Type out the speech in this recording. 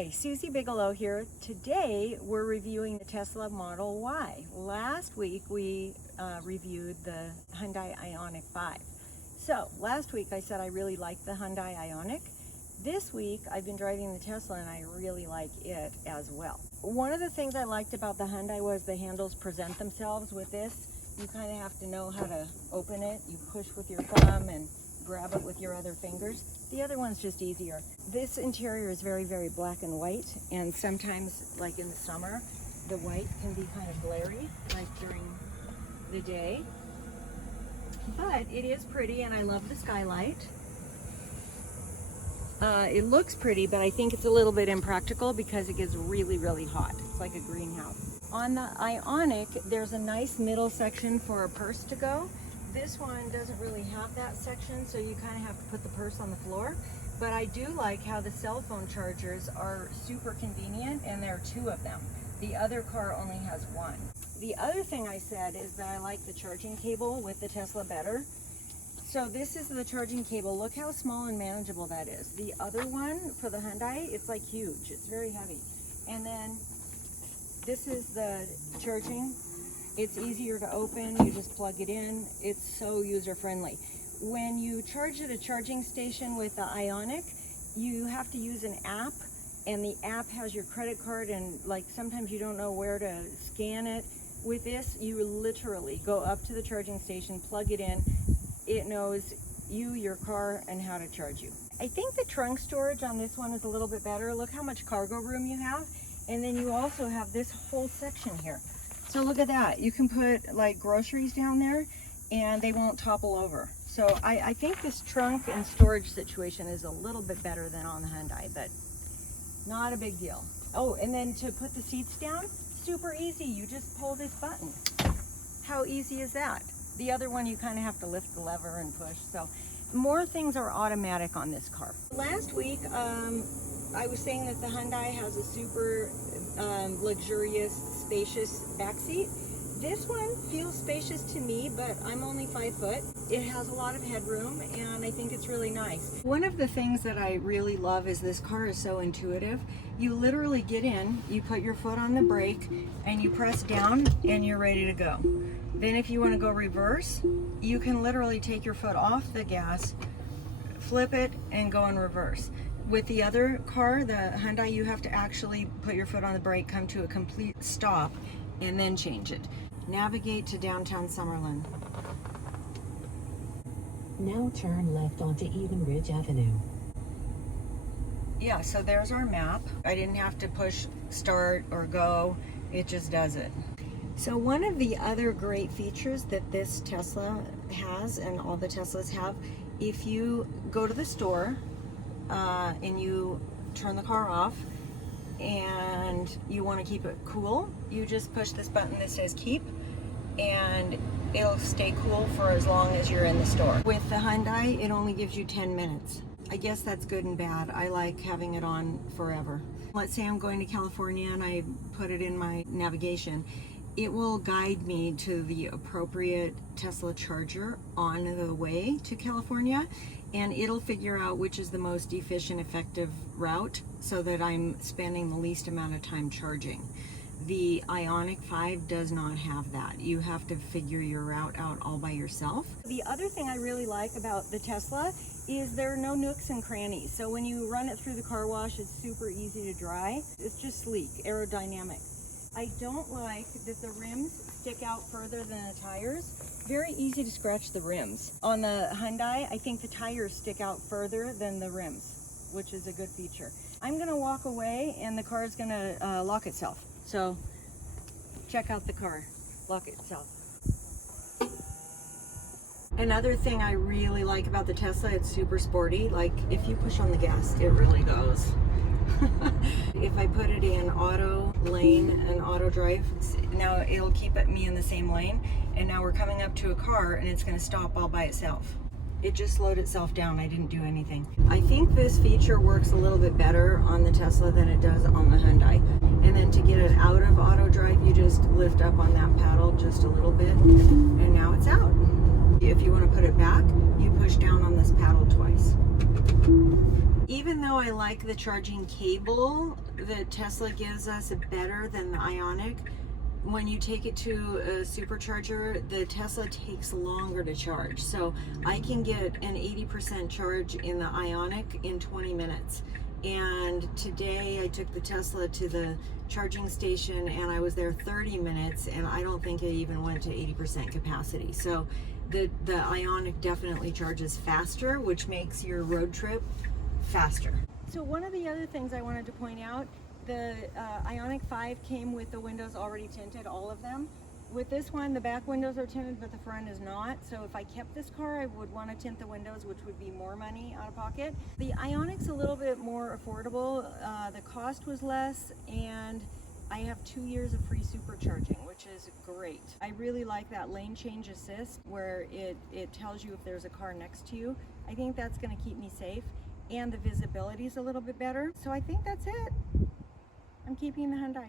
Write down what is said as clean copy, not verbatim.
Hi, Susie Bigelow here. Today we're reviewing the Tesla Model Y. Last week we reviewed the Hyundai Ioniq5. So last week I said I really liked the Hyundai Ioniq. This week I've been driving the Tesla and I really like it as well. One of the things I liked about the Hyundai was the handles present themselves. With this, you kind of have to know how to open it. You push with your thumb and grab it with your other fingers. The other one's just easier. This interior is very, very black and white, and sometimes, like in the summer, the white can be kind of glary, like during the day. But it is pretty, and I love the skylight. It looks pretty, but I think it's a little bit impractical because it gets really, really hot. It's like a greenhouse. On the Ioniq, there's a nice middle section for a purse to go. This one doesn't really have that section, so you kind of have to put the purse on the floor. But I do like how the cell phone chargers are super convenient, and there are two of them. The other car only has one. The other thing I said is that I like the charging cable with the Tesla better. So this is the charging cable. Look how small and manageable that is. The other one for the Hyundai, it's like huge. It's very heavy. And then this is the charging. It's easier to open, you just plug it in. It's so user-friendly. When you charge at a charging station with the Ioniq, you have to use an app, and the app has your credit card, and like sometimes you don't know where to scan it. With this, you literally go up to the charging station, plug it in. It knows you, your car, and how to charge you. I think the trunk storage on this one is a little bit better. Look how much cargo room you have. And then you also have this whole section here. So look at that. You can put like groceries down there and they won't topple over. So I think this trunk and storage situation is a little bit better than on the Hyundai, but not a big deal. Oh, and then to put the seats down, super easy. You just pull this button. How easy is that? The other one, you kind of have to lift the lever and push. So more things are automatic on this car. Last week, I was saying that the Hyundai has a super luxurious, spacious back seat. This one feels spacious to me, but I'm only 5 foot. It has a lot of headroom, and I think it's really nice. One of the things that I really love is this car is so intuitive. You literally get in, you put your foot on the brake, and you press down, and you're ready to go. Then if you want to go reverse, you can literally take your foot off the gas, flip it, and go in reverse. With the other car, the Hyundai, you have to actually put your foot on the brake, come to a complete stop, and then change it. Navigate to downtown Summerlin. Now turn left onto Eden Ridge Avenue. Yeah, so there's our map. I didn't have to push start or go. It just does it. So one of the other great features that this Tesla has, and all the Teslas have, if you go to the store, and you turn the car off and you want to keep it cool, you just push this button that says keep, and it'll stay cool for as long as you're in the store. With the Hyundai, it only gives you 10 minutes. I guess that's good and bad. I like having it on forever. Let's say I'm going to California and I put it in my navigation. It will guide me to the appropriate Tesla charger on the way to California, and it'll figure out which is the most efficient, effective route so that I'm spending the least amount of time charging. The Ioniq5 does not have that. You have to figure your route out all by yourself. The other thing I really like about the Tesla is there are no nooks and crannies. So when you run it through the car wash, it's super easy to dry. It's just sleek, aerodynamic. I don't like that the rims stick out further than the tires. Very easy to scratch the rims. On the Hyundai, I think the tires stick out further than the rims, which is a good feature. I'm gonna walk away and the car is gonna lock itself. So check out the car, lock itself. Another thing I really like about the Tesla, it's super sporty. Like if you push on the gas, it really goes. If I put it in auto lane and auto drive, now it'll keep me in the same lane, and now we're coming up to a car and it's going to stop all by itself. It just slowed itself down. I didn't do anything. I think this feature works a little bit better on the Tesla than it does on the Hyundai. And then to get it out of auto drive, you just lift up on that paddle just a little bit, and now it's out. If you want to put it back, you push down on this paddle twice. Even though I like the charging cable that Tesla gives us better than the Ionic, when you take it to a supercharger, the Tesla takes longer to charge. So I can get an 80% charge in the Ionic in 20 minutes. And today I took the Tesla to the charging station and I was there 30 minutes and I don't think it even went to 80% capacity. So the Ionic definitely charges faster, which makes your road trip faster. So one of the other things I wanted to point out, the Ioniq5 came with the windows already tinted, all of them. With this one, the back windows are tinted, but the front is not. So if I kept this car, I would want to tint the windows, which would be more money out of pocket. The Ionic's a little bit more affordable. The cost was less, and I have 2 years of free supercharging, which is great. I really like that lane change assist, where it tells you if there's a car next to you. I think that's going to keep me safe, and the visibility is a little bit better. So I think that's it. I'm keeping the Hyundai.